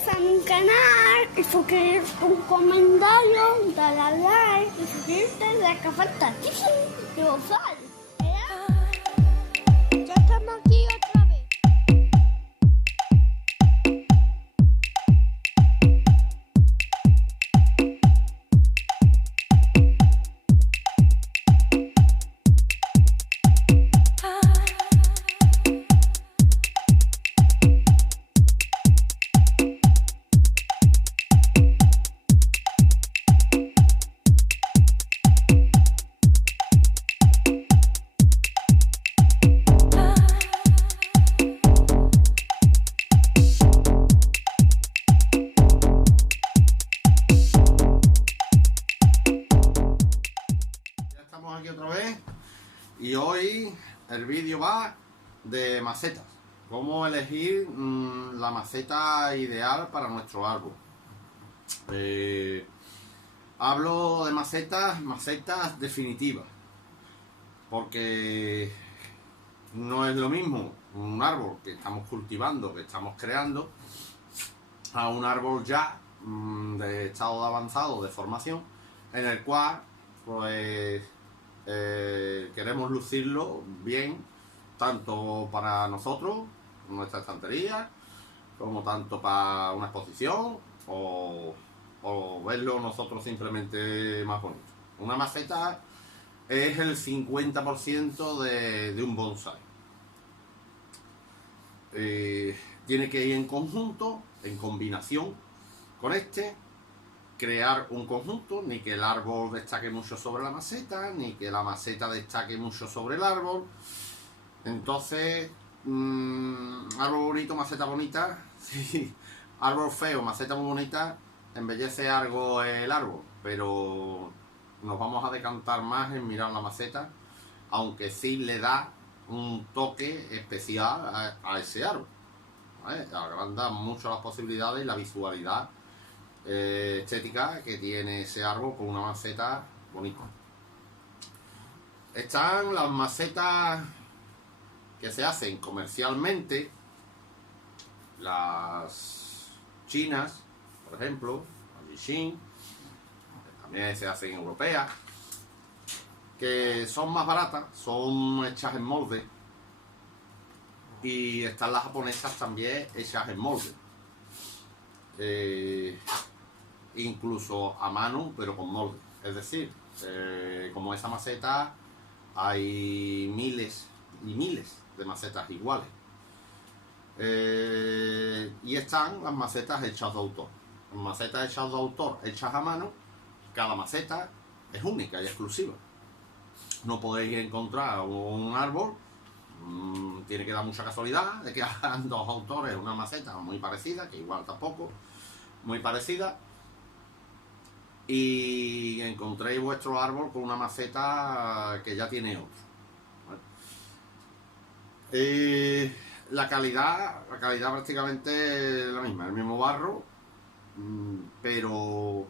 suscribiros a mi canal y suscribirte un comentario, darle a like y suscribirte de que falta yo soy. Ya estamos aquí otra vez. Aquí otra vez y hoy el vídeo va de macetas, cómo elegir la maceta ideal para nuestro árbol. Hablo de macetas definitivas, porque no es lo mismo un árbol que estamos cultivando, que estamos creando, a un árbol ya de estado avanzado de formación, en el cual pues queremos lucirlo bien, tanto para nosotros, nuestra estantería, como tanto para una exposición o verlo nosotros simplemente más bonito. Una maceta es el 50% de un bonsai. Tiene que ir en conjunto, en combinación con crear un conjunto, ni que el árbol destaque mucho sobre la maceta, ni que la maceta destaque mucho sobre el árbol. Entonces, árbol bonito, maceta bonita, sí. Árbol feo, maceta muy bonita, embellece algo el árbol, pero nos vamos a decantar más en mirar la maceta, aunque sí le da un toque especial a ese árbol, ¿vale? Agranda mucho las posibilidades y la visualidad estética que tiene ese árbol con una maceta bonita. Están las macetas que se hacen comercialmente, las chinas, por ejemplo, las Yixing, que también se hacen europeas, que son más baratas, son hechas en molde, y están las japonesas también hechas en molde. Incluso a mano, pero con molde. Es decir, como esa maceta, hay miles y miles de macetas iguales. Y están las macetas hechas de autor. Las macetas hechas de autor, hechas a mano, cada maceta es única y exclusiva. No podéis encontrar un árbol, tiene que dar mucha casualidad de que hagan dos autores una maceta muy parecida, que igual tampoco, muy parecida, y encontréis vuestro árbol con una maceta que ya tiene otro, ¿vale? La calidad prácticamente es la misma, el mismo barro, pero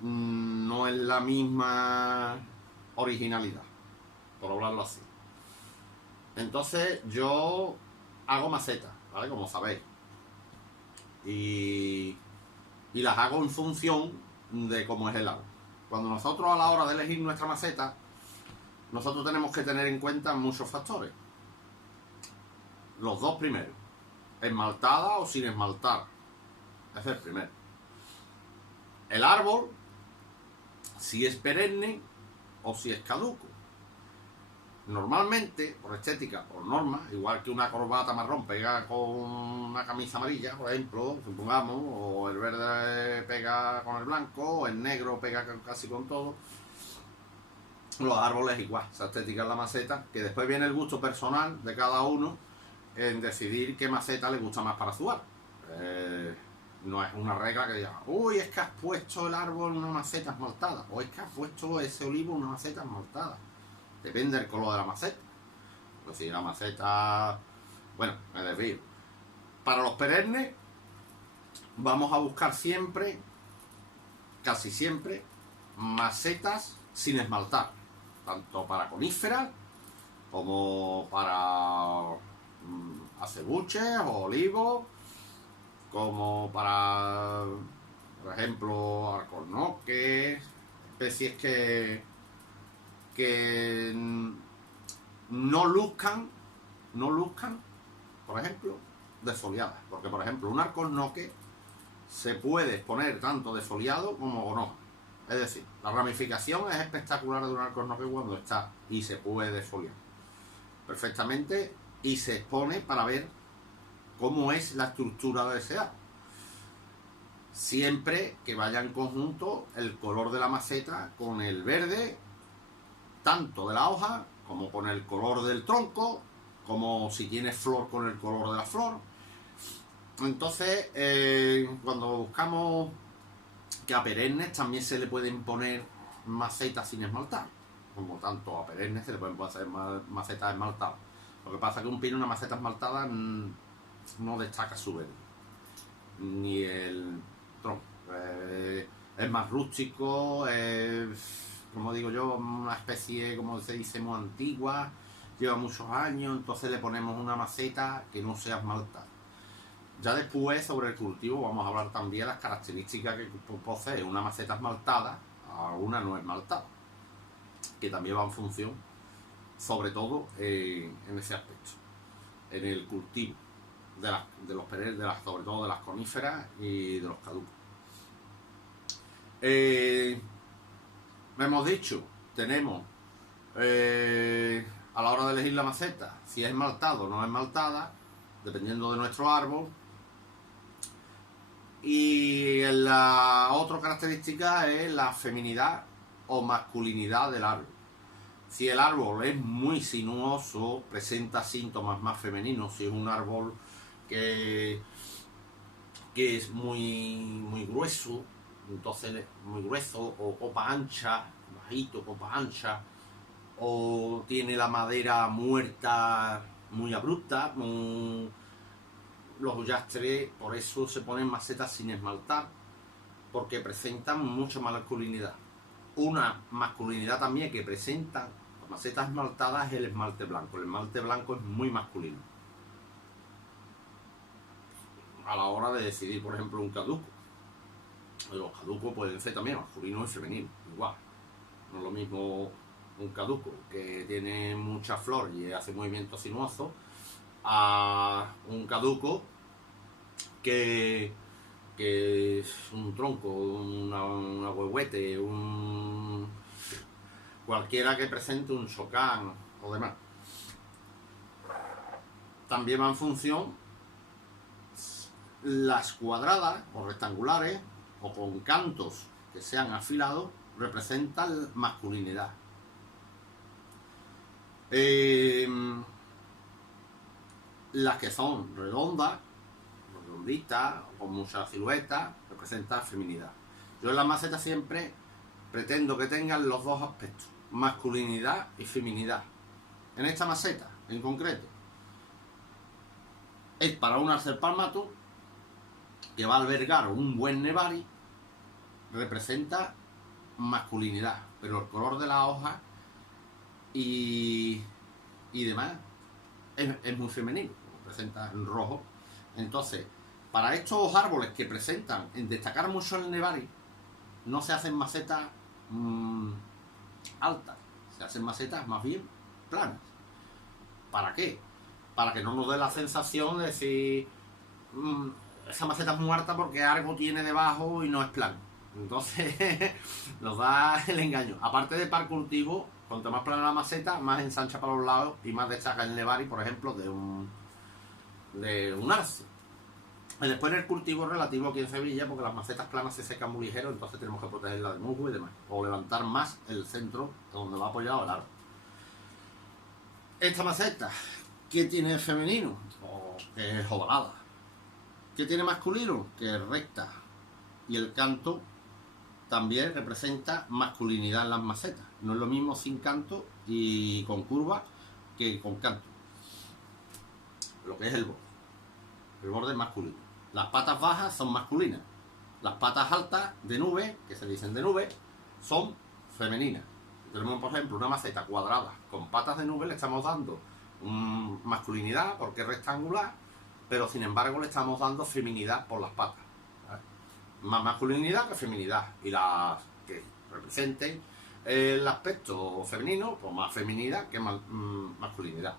no es la misma originalidad, por hablarlo así. Entonces yo hago macetas, ¿vale? Como sabéis, y las hago en función de cómo es el árbol. Cuando nosotros, a la hora de elegir nuestra maceta, nosotros tenemos que tener en cuenta muchos factores. Los dos primeros: esmaltada o sin esmaltar. Ese es el primero. El árbol, si es perenne o si es caduco. Normalmente, por estética, por norma, igual que una corbata marrón pega con una camisa amarilla, por ejemplo, supongamos, o el verde pega con el blanco, o el negro pega casi con todo, los árboles igual, esa estética es la maceta, que después viene el gusto personal de cada uno en decidir qué maceta le gusta más para su árbol. No es una regla que diga, uy, es que has puesto el árbol en una maceta esmaltada, o es que has puesto ese olivo en una maceta esmaltada. Depende del color de la maceta. Pues si la maceta, bueno, me desvío. Para los perennes vamos a buscar siempre, casi siempre, macetas sin esmaltar, tanto para coníferas como para acebuches o olivos, como para, por ejemplo, alcornoques, especies que no luzcan, por ejemplo, desfoliadas. Porque, por ejemplo, un alcornoque se puede exponer tanto desfoliado como no. Es decir, la ramificación es espectacular de un alcornoque cuando está y se puede desfoliar perfectamente y se expone para ver cómo es la estructura deseada. Siempre que vaya en conjunto el color de la maceta con el verde, tanto de la hoja como con el color del tronco, como si tiene flor con el color de la flor. Entonces, cuando buscamos que a perennes también se le pueden poner macetas sin esmaltar, como tanto a perennes se le pueden hacer macetas esmaltadas. Lo que pasa es que un pino, una maceta esmaltada, no destaca su verde, ni el tronco. Es más rústico, como digo yo, una especie, como se dice, muy antigua, lleva muchos años, entonces le ponemos una maceta que no sea esmaltada. Ya después, sobre el cultivo, vamos a hablar también de las características que posee una maceta esmaltada a una no esmaltada, que también va en función, sobre todo, en ese aspecto, en el cultivo de los perennes, sobre todo de las coníferas y de los caducos. Hemos dicho, tenemos a la hora de elegir la maceta, si es esmaltada o no es esmaltada, dependiendo de nuestro árbol. Y la otra característica es la feminidad o masculinidad del árbol. Si el árbol es muy sinuoso, presenta síntomas más femeninos. Si es un árbol que es muy grueso, entonces muy grueso, o copa ancha, bajito, copa ancha, o tiene la madera muerta muy abrupta, los hollastres, por eso se ponen macetas sin esmaltar, porque presentan mucha masculinidad. Una masculinidad también que presentan las macetas esmaltadas es el esmalte blanco. El esmalte blanco es muy masculino a la hora de decidir, por ejemplo, un caduco. Los caducos pueden ser también masculino y femenino, igual. No es lo mismo un caduco que tiene mucha flor y hace movimientos sinuosos a un caduco que es un tronco, una huehuete, cualquiera que presente un chocán o demás. También va en función las cuadradas o rectangulares o con cantos que sean afilados, representan masculinidad. Las que son redonditas, con mucha silueta, representan feminidad. Yo en las macetas siempre pretendo que tengan los dos aspectos, masculinidad y feminidad. En esta maceta, en concreto, es para un Arcer palmatum que va a albergar un buen nevari, representa masculinidad, pero el color de la hoja y demás es muy femenino, presenta en rojo. Entonces, para estos árboles que presentan en destacar mucho el nevari, no se hacen macetas altas, se hacen macetas más bien planas. ¿Para qué? Para que no nos dé la sensación de decir esa maceta es muy alta porque algo tiene debajo y no es plano. Entonces nos da el engaño. Aparte de para cultivo, cuanto más plana la maceta, más ensancha para los lados y más destaca el nevari, por ejemplo, de un arce. Y después en el cultivo relativo aquí en Sevilla, porque las macetas planas se secan muy ligero, entonces tenemos que protegerla de musgo y demás, o levantar más el centro donde va apoyado el árbol. Esta maceta, ¿qué tiene femenino? O que es ovalada. ¿Qué tiene masculino? Que es recta. Y el canto también representa masculinidad en las macetas. No es lo mismo sin canto y con curva que con canto. Lo que es el borde. El borde es masculino. Las patas bajas son masculinas. Las patas altas de nube, que se dicen de nube, son femeninas. Si tenemos, por ejemplo, una maceta cuadrada con patas de nube, le estamos dando masculinidad porque es rectangular, pero sin embargo le estamos dando feminidad por las patas, ¿vale? Más masculinidad que feminidad, y las que representen el aspecto femenino, pues más feminidad que masculinidad.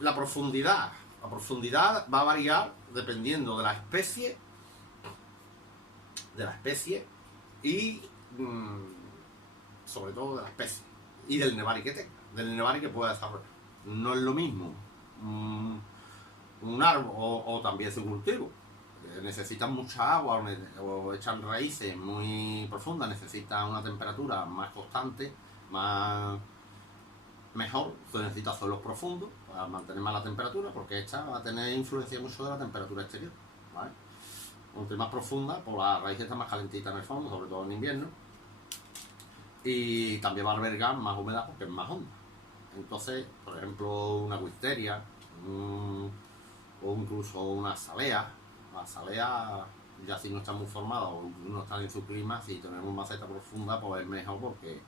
La profundidad va a variar dependiendo de la especie y sobre todo de la especie y del nevari que tenga, del nevari que pueda desarrollar. No es lo mismo un árbol o también su cultivo. Necesitan mucha agua o echan raíces muy profundas, necesitan una temperatura más constante, mejor. Se necesita suelos profundos para mantener más la temperatura, porque esta va a tener influencia mucho de la temperatura exterior, ¿vale? Entre más profunda, pues la raíz está más calentita en el fondo, sobre todo en invierno, y también va a albergar más humedad porque es más honda. Entonces, por ejemplo, una wisteria o incluso una azalea. La azalea, ya si no está muy formada o no está en su clima, si tenemos maceta profunda, pues es mejor porque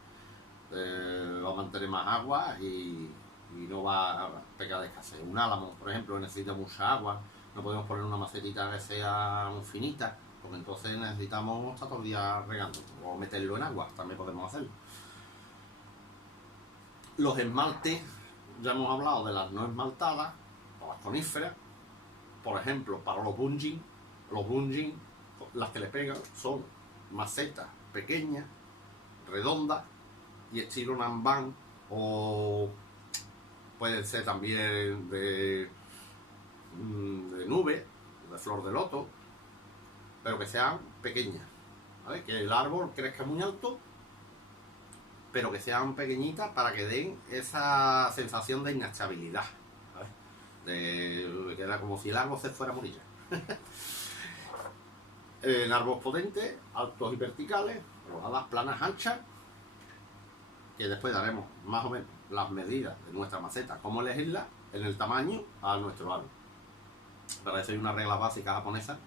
va a mantener más agua y no va a pecar de escasez. Un álamo, por ejemplo, necesita mucha agua. No podemos poner una macetita que sea muy finita, porque entonces necesitamos estar todo el día regando, o meterlo en agua, también podemos hacerlo. Los esmaltes, ya hemos hablado de las no esmaltadas, o las coníferas. Por ejemplo, para los bunjing, las que le pegan son macetas pequeñas, redondas y estilo Nanban, o pueden ser también de nube, de flor de loto, pero que sean pequeñas, ¿vale? Que el árbol crezca muy alto, pero que sean pequeñitas para que den esa sensación de inestabilidad, ¿vale? Que era como si el árbol se fuera a morir. En árboles potentes, altos y verticales, rodadas planas anchas, que después daremos más o menos las medidas de nuestra maceta, cómo elegirla en el tamaño a nuestro árbol. Para eso hay una regla básica japonesa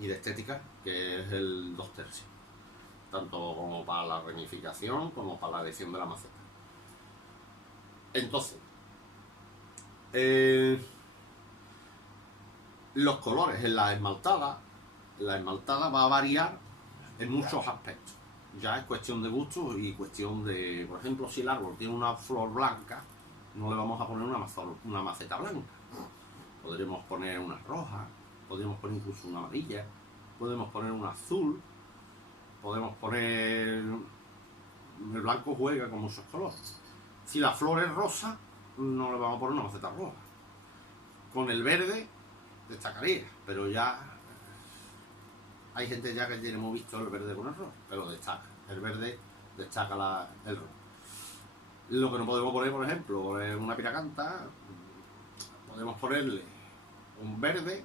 y de estética, que es el 2/3, tanto como para la ramificación como para la elección de la maceta. Entonces, los colores en la esmaltada va a variar en muchos aspectos. Ya es cuestión de gusto y cuestión de, por ejemplo, si el árbol tiene una flor blanca, no le vamos a poner una maceta blanca. Podríamos poner una roja, podríamos poner incluso una amarilla, podemos poner una azul, podemos poner... El blanco juega con muchos colores. Si la flor es rosa, no le vamos a poner una maceta roja. Con el verde destacaría, pero ya hay gente ya que tiene muy visto el verde con el rojo, pero destaca. El verde destaca el rojo. Lo que no podemos poner, por ejemplo, es una piracanta. Podemos ponerle un verde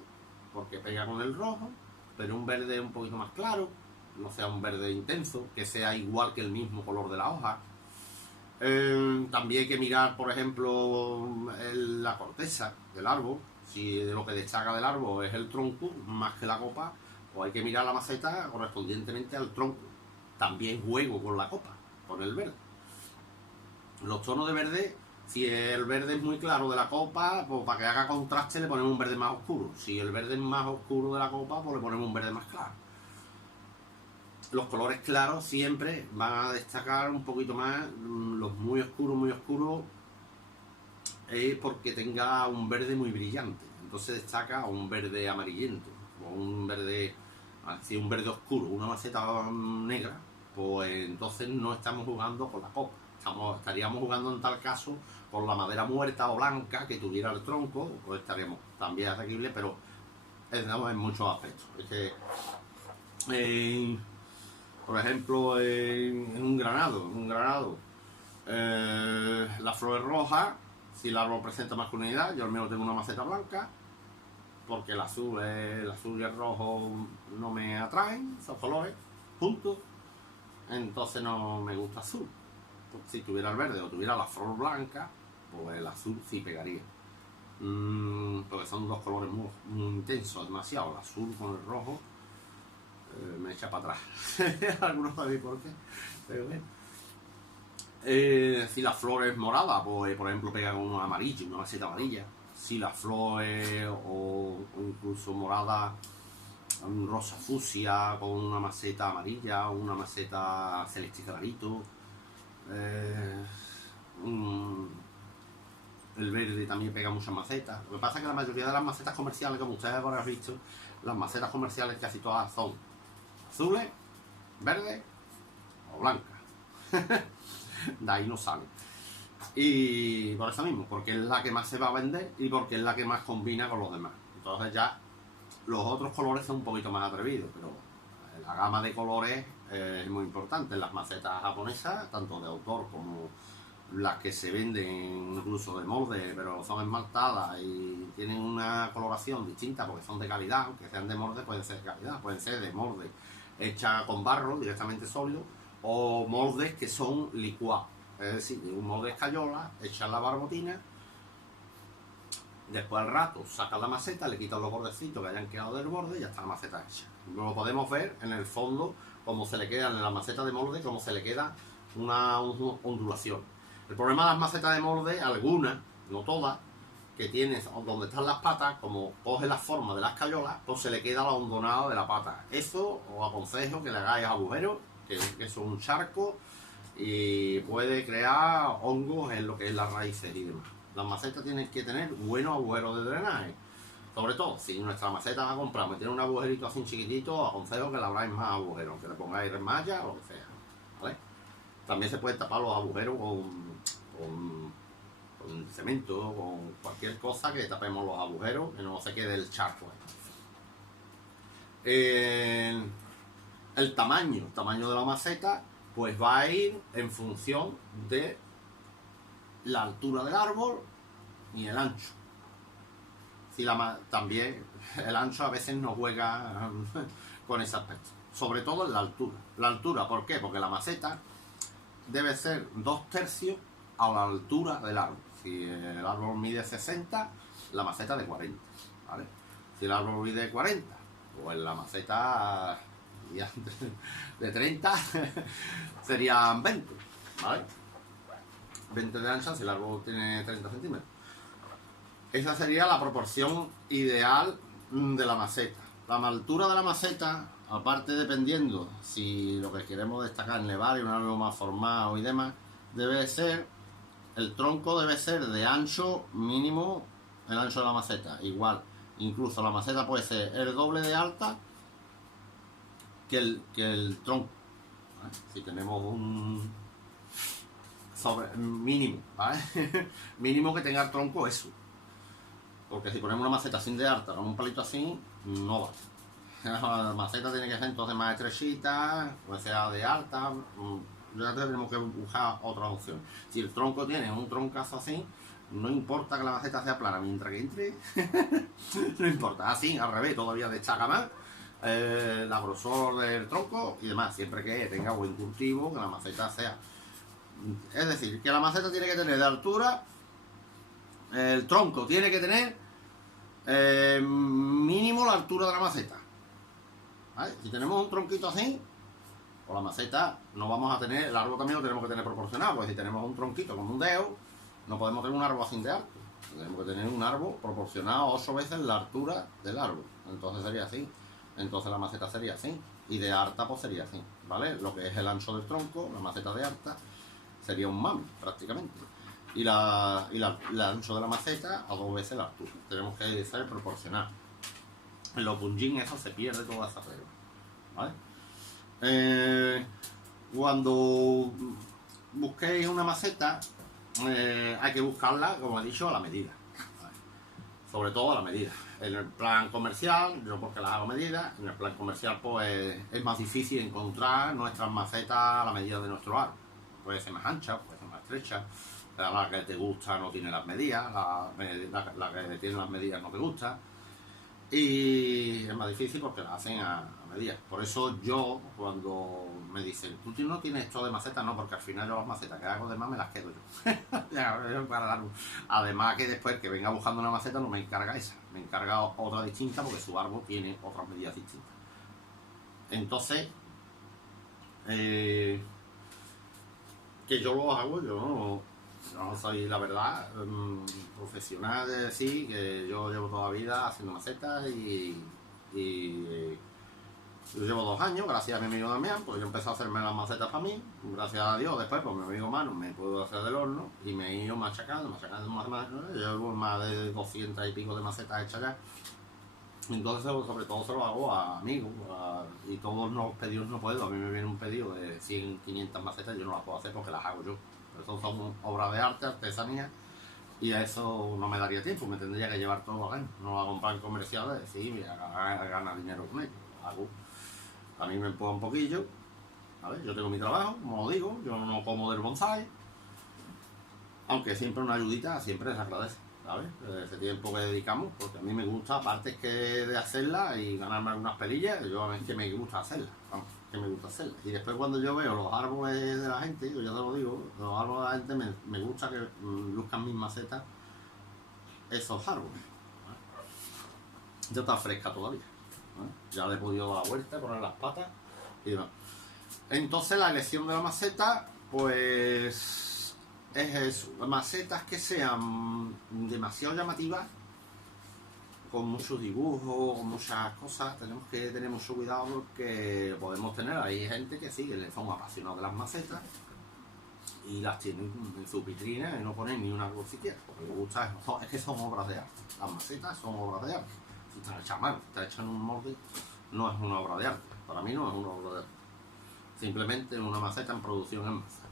porque pega con el rojo, pero un verde un poquito más claro, no sea un verde intenso, que sea igual que el mismo color de la hoja. También hay que mirar, por ejemplo, la corteza del árbol. Si de lo que destaca del árbol es el tronco más que la copa, pues hay que mirar la maceta correspondientemente al tronco. También juego con la copa, con el verde. Los tonos de verde, si el verde es muy claro de la copa, pues para que haga contraste le ponemos un verde más oscuro. Si el verde es más oscuro de la copa, pues le ponemos un verde más claro. Los colores claros siempre van a destacar un poquito más. Los muy oscuros es porque tenga un verde muy brillante, entonces destaca un verde amarillento o un verde, así un verde oscuro, una maceta negra, pues entonces no estamos jugando con la copa, estaríamos jugando en tal caso con la madera muerta o blanca que tuviera el tronco, pues estaríamos también asequibles, pero en muchos aspectos. Es que por ejemplo, en un granado, la flor es roja. Si el árbol presenta masculinidad, yo al menos tengo una maceta blanca, porque el azul y el rojo no me atraen, esos colores juntos, entonces no me gusta azul. Si tuviera el verde o tuviera la flor blanca, pues el azul sí pegaría, porque son dos colores muy intensos, demasiado. El azul con el rojo me echa para atrás. Algunos sabéis por qué, pero bueno. Si la flor es morada, pues por ejemplo pega con un amarillo, una maceta amarilla. Si la flor es o incluso morada, un rosa fucsia con una maceta amarilla o una maceta celeste clarito. El verde también pega muchas macetas. Lo que pasa es que la mayoría de las macetas comerciales, como ustedes habrán visto, las macetas comerciales casi todas son azules, verdes o blancas. De ahí no sale. Y por eso mismo, porque es la que más se va a vender y porque es la que más combina con los demás. Entonces ya los otros colores son un poquito más atrevidos, pero la gama de colores es muy importante en las macetas japonesas, tanto de autor como las que se venden incluso de molde, pero son esmaltadas y tienen una coloración distinta porque son de calidad, aunque sean de molde pueden ser de calidad, pueden ser de molde hecha con barro directamente sólido o moldes que son licuados, es decir, un molde escayola, echan la barbotina, después al rato sacan la maceta, le quitan los bordecitos que hayan quedado del borde y ya está la maceta hecha. Lo podemos ver en el fondo, como se le queda en la maceta de molde, como se le queda una ondulación. El problema de las macetas de molde, algunas, no todas, que tienes donde están las patas, como coge la forma de las escayolas, pues se le queda la hondonada de la pata. Eso os aconsejo que le hagáis agujeros, que eso es un charco y puede crear hongos en lo que es las raíces y demás. Las macetas tienen que tener buenos agujeros de drenaje. Sobre todo, si nuestra maceta la compramos y tiene un agujerito así chiquitito, os aconsejo que le abráis más agujeros, que le pongáis remalla o lo que sea, ¿vale? También se pueden tapar los agujeros con cemento, con cualquier cosa que tapemos los agujeros, que no se quede el charco ahí. El tamaño de la maceta, pues va a ir en función de la altura del árbol y el ancho. También el ancho a veces no juega con ese aspecto, sobre todo en la altura. La altura, ¿por qué? Porque la maceta debe ser 2/3 a la altura del árbol. Si el árbol mide 60, la maceta de 40, ¿vale? Si el árbol mide 40, pues la maceta de 30 serían 20, ¿vale? 20 de ancha si el árbol tiene 30 centímetros. Esa sería la proporción ideal de la maceta. La altura de la maceta, aparte dependiendo si lo que queremos destacar es nevar y un árbol más formado y demás, debe ser, el tronco debe ser de ancho mínimo, el ancho de la maceta, igual. Incluso la maceta puede ser el doble de alta que el tronco, ¿vale? Si tenemos un mínimo, ¿vale? Mínimo que tenga el tronco eso. Porque si ponemos una maceta así de alta con un palito así, no va. La maceta tiene que ser entonces más estrechita, o sea de alta. Ya tenemos que buscar otra opción. Si el tronco tiene un troncazo así, no importa que la maceta sea plana, mientras que entre, no importa. Así, al revés, todavía destaca más la grosor del tronco y demás, siempre que tenga buen cultivo, que la maceta sea. Es decir, que la maceta tiene que tener de altura, el tronco tiene que tener mínimo la altura de la maceta, ¿vale? Si tenemos un tronquito así, o la maceta no vamos a tener, el árbol también lo tenemos que tener proporcionado, porque si tenemos un tronquito como un dedo, no podemos tener un árbol así de alto, tenemos que tener un árbol proporcionado 8 veces la altura del árbol, entonces sería así, entonces la maceta sería así, y de alta pues sería así, ¿vale? Lo que es el ancho del tronco, la maceta de alta, sería un mami prácticamente, y el ancho de la maceta a 2 veces la altura, tenemos que ser proporcional. En los bunjin eso se pierde toda esa regla, ¿vale? Cuando busquéis una maceta, hay que buscarla, como he dicho, a la medida, ¿vale? Sobre todo a la medida. En el plan comercial, yo porque las hago a medida, en el plan comercial pues es más difícil encontrar nuestras macetas a la medida de nuestro árbol. Puede ser más ancha, puede ser más estrecha, la que te gusta no tiene las medidas, la que tiene las medidas no te gusta. Y es más difícil porque la hacen a medida. Por eso yo, cuando me dicen, tú no tienes esto de maceta, no, porque al final yo las macetas que hago de más me las quedo yo. Además que después que venga buscando una maceta no me encarga esa, me encarga otra distinta porque su árbol tiene otras medidas distintas. Entonces, que yo lo hago, yo no soy, la verdad, profesional de decir que yo llevo toda la vida haciendo macetas y yo llevo 2 años, gracias a mi amigo Damián, pues yo empecé a hacerme las macetas para mí, gracias a Dios, después pues mi amigo Manu me pudo hacer del horno y me he ido machacando, llevo más de 200 y pico de macetas hechas ya. Entonces, sobre todo se lo hago a amigos y todos los pedidos no puedo. A mí me viene un pedido de 100, 500 macetas, yo no las puedo hacer porque las hago yo. Eso son obras de arte, artesanía, y a eso no me daría tiempo, me tendría que llevar todo acá. No lo hago en plan comercial de decir, mira, ganar dinero con ello. Lo hago. A mí me empuja un poquillo, ¿vale? Yo tengo mi trabajo, como lo digo, yo no como del bonsai, aunque siempre una ayudita siempre se agradece, ¿sabes? Ese tiempo que dedicamos, porque a mí me gusta, aparte que de hacerla y ganarme algunas pelillas, yo a mí es que me gusta hacerla, vamos, que me gusta hacerla. Y después cuando yo veo los árboles de la gente, yo ya te lo digo, los árboles de la gente me gusta que luzcan mis macetas esos árboles, ¿vale? Ya está fresca todavía, ¿vale? Ya le he podido dar la vuelta, poner las patas y demás. Entonces la elección de la maceta, pues es eso, macetas que sean demasiado llamativas, con muchos dibujos, con muchas cosas. Tenemos que tener mucho cuidado porque podemos tener, hay gente que sí, que son apasionados de las macetas y las tienen en su vitrina y no ponen ni una cruz siquiera, porque les gusta eso. Es que son obras de arte, las macetas son obras de arte. Si están hechas a mano, si están hechas en un molde, no es una obra de arte, para mí no es una obra de arte, simplemente una maceta en producción en masa.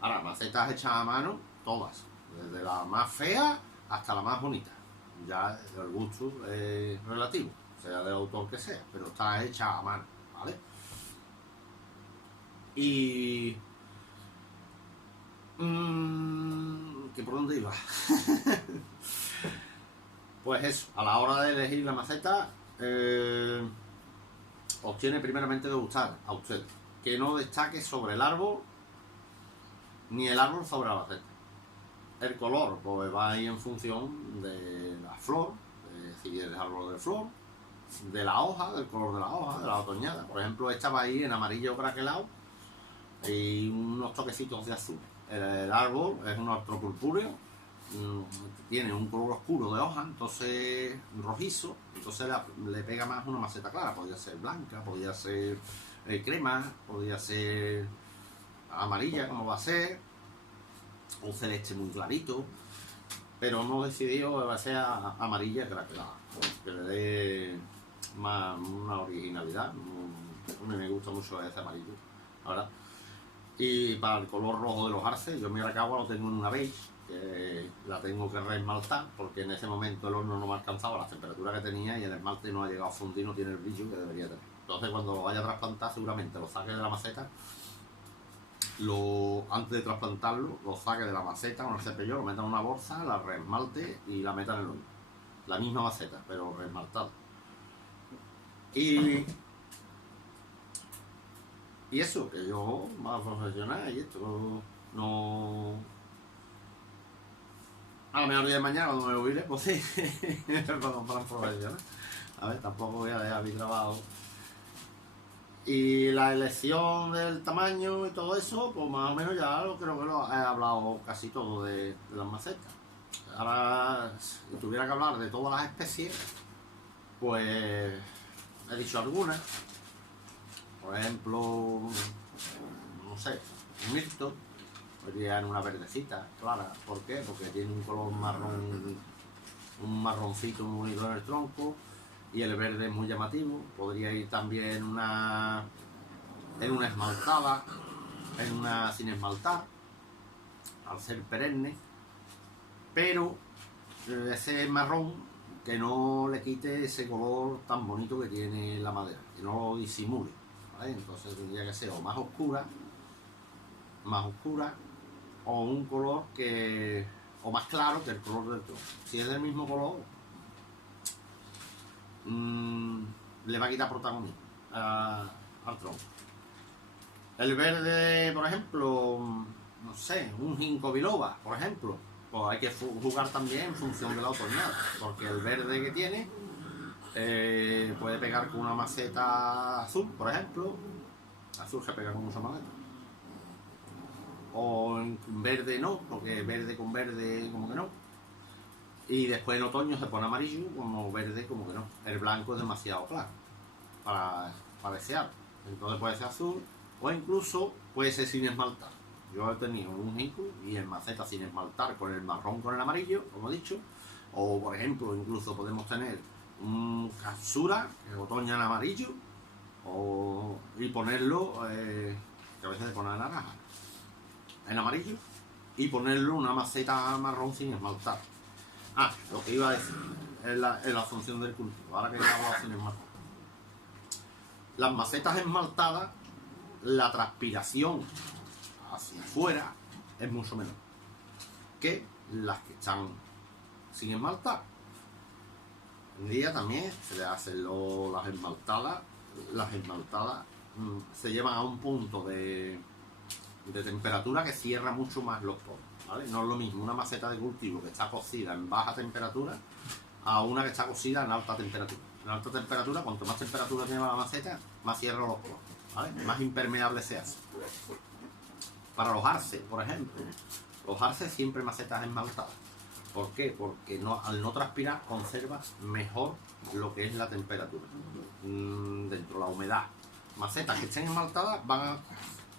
Ahora, macetas hechas a mano, todas, desde la más fea hasta la más bonita. Ya el gusto es relativo, sea del autor que sea, pero está hecha a mano, ¿vale? Y... ¿qué por dónde iba? Pues eso, a la hora de elegir la maceta, os tiene primeramente de gustar a usted, que no destaque sobre el árbol, ni el árbol sobre la maceta. El color pues va a ir en función de la flor, si es el árbol de flor, de la hoja, del color de la hoja, de la otoñada. Por ejemplo, esta va a ir en amarillo craquelado y unos toquecitos de azul. El árbol es un astro purpúreo, tiene un color oscuro de hoja, entonces rojizo, entonces le pega más una maceta clara. Podría ser blanca, podría ser crema, podría ser amarilla, como va a ser, un celeste muy clarito, pero hemos decidido que sea amarilla craquelada, que le dé más una originalidad. A mí me gusta mucho ese amarillo, ahora. Y para el color rojo de los arces, yo mi Arakawa lo tengo en una beige, que la tengo que reesmaltar porque en ese momento el horno no me alcanzaba la temperatura que tenía y el esmalte no ha llegado a fundir, no tiene el brillo que debería tener. Entonces cuando lo vaya a trasplantar seguramente lo saque de la maceta, antes de trasplantarlo lo saque de la maceta con el cepillo, lo meta en una bolsa, la reesmalte y la meta en el horno. La misma maceta, pero reesmaltada. Y eso, que yo más profesional y esto no... A la mejor día de mañana cuando me jubile, pues sí, para profesional. A ver, tampoco voy a dejar mi trabajo. Y la elección del tamaño y todo eso, pues más o menos ya creo que lo he hablado casi todo de las macetas. Ahora, si tuviera que hablar de todas las especies, pues he dicho algunas. Por ejemplo, no sé, un mirto, podría en una verdecita clara. ¿Por qué? Porque tiene un color marrón, un marroncito muy bonito en el tronco y el verde es muy llamativo. Podría ir también en una esmaltada, en una sin esmaltar, al ser perenne, pero ese marrón que no le quite ese color tan bonito que tiene la madera, que no lo disimule, ¿vale? Entonces tendría que ser o más oscura, o un color o más claro que el color del tronco. Si es del mismo color, le va a quitar protagonismo al tronco. El verde, por ejemplo, no sé, un ginkgo biloba, por ejemplo, pues hay que jugar también en función de la otoñada, porque el verde que tiene puede pegar con una maceta azul, por ejemplo, azul que pega con mucha maceta, o en verde no, porque verde con verde como que no. Y después en otoño se pone amarillo, como verde como que no. El blanco es demasiado claro para desear. Entonces puede ser azul o incluso puede ser sin esmaltar. Yo he tenido un Hinku y en maceta sin esmaltar con el marrón con el amarillo, como he dicho. O por ejemplo, incluso podemos tener un Katsura, que otoña en amarillo, y ponerlo, que a veces se pone en naranja, en amarillo, y ponerlo una maceta marrón sin esmaltar. Lo que iba a decir es la función del cultivo, ahora que ya hablo sin esmaltar. Las macetas esmaltadas, la transpiración hacia afuera es mucho menor que las que están sin esmaltar. Un día también se le hacen las esmaltadas. Las esmaltadas se llevan a un punto de temperatura que cierra mucho más los poros, ¿vale? No es lo mismo una maceta de cultivo que está cocida en baja temperatura a una que está cocida en alta temperatura. En alta temperatura, cuanto más temperatura tiene la maceta, más cierra los poros, ¿vale? Más impermeable se hace. Para los arces, por ejemplo, los arces siempre macetas esmaltadas. ¿Por qué? Porque al no transpirar conserva mejor lo que es la temperatura dentro, la humedad. Macetas que estén esmaltadas van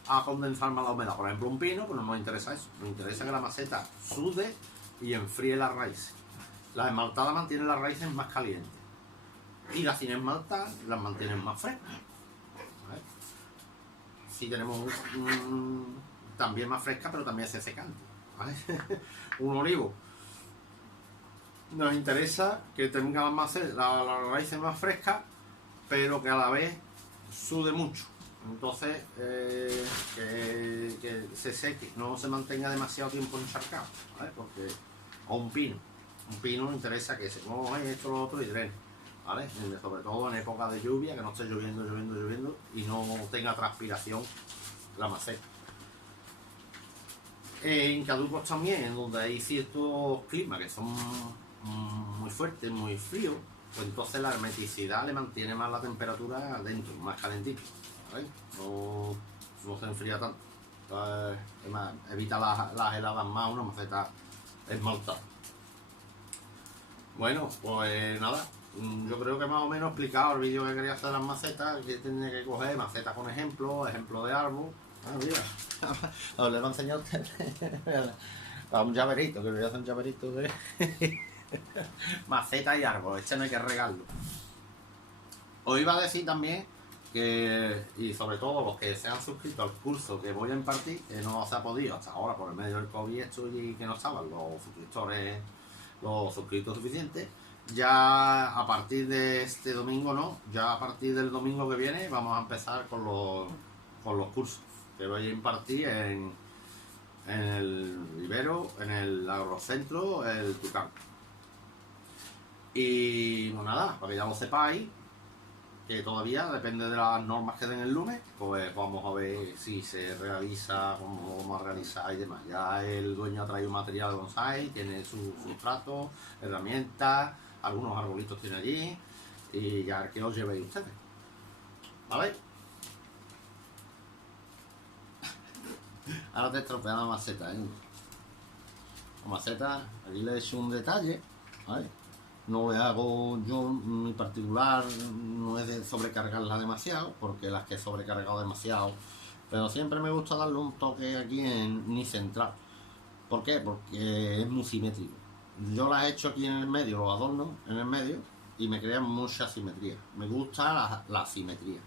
a condensar más la humedad. Por ejemplo, un pino, pues no nos interesa eso. Nos interesa que la maceta sude y enfríe las raíces. Las esmaltadas mantienen las raíces más calientes. Y las sin esmaltar las mantienen más frescas. ¿Vale? Si tenemos también más fresca, pero también se secante. ¿Vale? Un olivo. Nos interesa que tenga la raíz más fresca, pero que a la vez sude mucho. Entonces, que se seque, no se mantenga demasiado tiempo encharcado, ¿vale? Porque, o un pino interesa que se moje esto, lo otro y drene, ¿vale? Sobre todo en época de lluvia, que no esté lloviendo y no tenga transpiración la maceta. En caducos también, donde hay ciertos climas que son muy fuertes, muy fríos, pues entonces la hermeticidad le mantiene más la temperatura dentro, más calentito, ¿vale? No se enfría tanto. Entonces, además, evita las heladas más una maceta esmaltada. Bueno, pues nada, yo creo que más o menos he explicado el vídeo que quería hacer de las macetas, que tenía que coger macetas con ejemplo de árbol. Mira, os le voy a enseñar a usted a un llaverito, que le voy a hacer un llaverito de maceta y árbol, este no hay que regarlo. Os iba a decir también que, y sobre todo los que se han suscrito al curso que voy a impartir, que no se ha podido hasta ahora por el medio del COVID esto y que no estaban los suscritos suficientes, ya a partir de este domingo ya a partir del domingo que viene vamos a empezar con los cursos que voy a impartir en el Ibero, en el Agrocentro, el Tucán. Y bueno, nada, para que ya lo sepáis, que todavía depende de las normas que den el lunes, pues vamos a ver si se realiza, cómo lo vamos a realizar y demás. Ya el dueño ha traído material de bonsai, tiene su sustrato, herramientas, algunos arbolitos tiene allí, y ya que os llevéis ustedes, ¿vale? Ahora te he estropeado la maceta, ¿eh? La maceta, aquí le he hecho un detalle, ¿vale? No le hago yo en particular, no es de sobrecargarla demasiado, porque las que he sobrecargado demasiado, pero siempre me gusta darle un toque aquí en ni central. ¿Por qué? Porque es muy simétrico. Yo las he hecho aquí en el medio, los adornos en el medio, y me crean mucha simetría. Me gusta la simetría.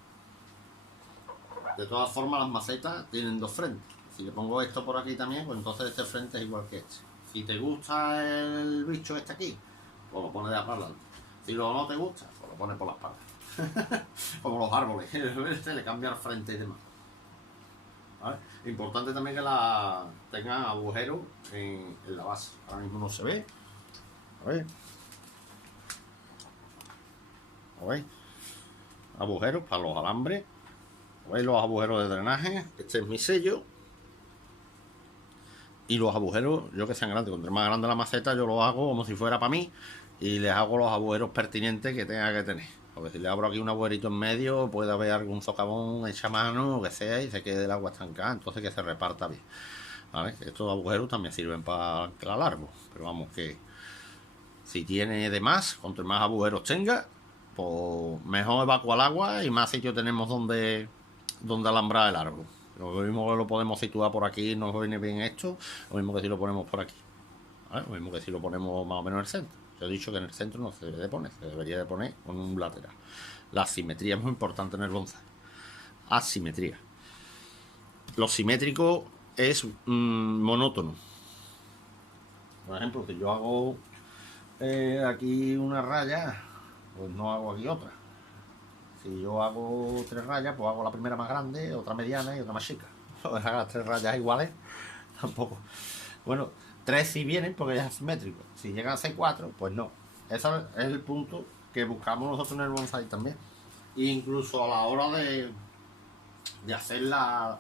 De todas formas, las macetas tienen dos frentes. Si le pongo esto por aquí también, pues entonces este frente es igual que este. Si te gusta el bicho este aquí, pues lo pones de para adelante. Si no te gusta, pues lo pones por la espalda. Como los árboles, este le cambia el frente y demás. ¿Vale? Importante también que tengan agujeros en la base. Ahora mismo no se ve. A ver. ¿Veis? Agujeros para los alambres. ¿Veis los agujeros de drenaje? Este es mi sello. Y los agujeros, yo que sean grandes, cuanto más grande la maceta, yo lo hago como si fuera para mí y les hago los agujeros pertinentes que tenga que tener. Porque si le abro aquí un agujerito en medio, puede haber algún socavón hecha a mano o que sea y se quede el agua estancada, entonces que se reparta bien. ¿vale? Estos agujeros también sirven para anclar largo, pero vamos, que si tiene de más, cuanto más agujeros tenga, pues mejor evacua el agua y más sitio tenemos donde alambrar el árbol. Lo mismo que lo podemos situar por aquí, nos viene bien esto, lo mismo que si lo ponemos por aquí, ¿vale? Lo mismo que si lo ponemos más o menos en el centro. Yo he dicho que en el centro no se debe de poner, se debería de poner con un lateral. La simetría es muy importante en el bonsai. Asimetría. Lo simétrico es monótono. Por ejemplo, si yo hago aquí una raya, pues no hago aquí otra. Si yo hago 3 rayas, pues hago la primera más grande, otra mediana y otra más chica. Pues haga 3 rayas iguales, tampoco. Bueno, 3 si vienen porque es asimétrico. Si llegan a ser 4, pues no. Ese es el punto que buscamos nosotros en el bonsai también. E incluso a la hora de hacer las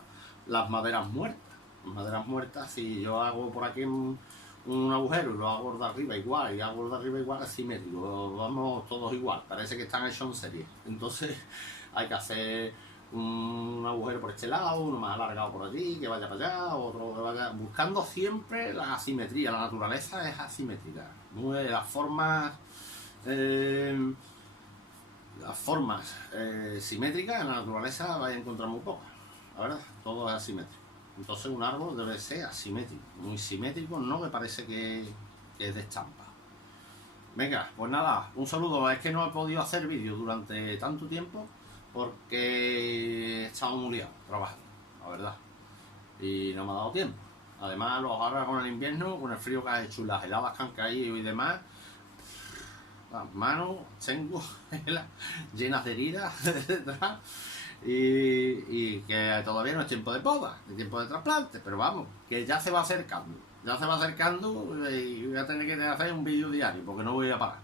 maderas muertas. Las maderas muertas, si yo hago por aquí un agujero y lo hago de arriba igual y hago de arriba igual, es simétrico, vamos todos igual, parece que están hechos en serie. Entonces hay que hacer un agujero por este lado, uno más alargado por allí, que vaya para allá, otro que vaya, buscando siempre la asimetría. La naturaleza es asimétrica. Las formas simétricas en la naturaleza vais a encontrar muy pocas, la verdad, todo es asimétrico. Entonces un árbol debe ser asimétrico, muy simétrico, no me parece que es de estampa. Venga, pues nada, un saludo. Es que no he podido hacer vídeos durante tanto tiempo porque he estado muy liado trabajando, la verdad, y no me ha dado tiempo. Además, ahora con el invierno, con el frío que ha hecho y las heladas que han caído y demás, las manos tengo llenas de heridas y que todavía no es tiempo de poda, es tiempo de trasplante, pero vamos, que ya se va acercando y voy a tener que hacer un vídeo diario porque no voy a parar,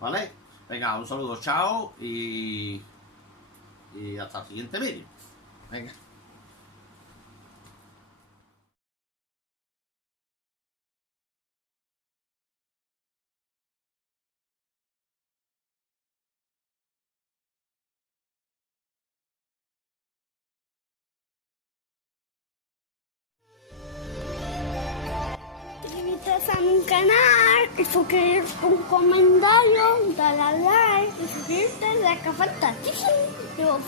¿vale? Venga, un saludo, chao y hasta el siguiente vídeo. Venga. Suscríbete a mi canal y suscribirte un comentario, dale a like y suscribirte, de que falta. ¡Yo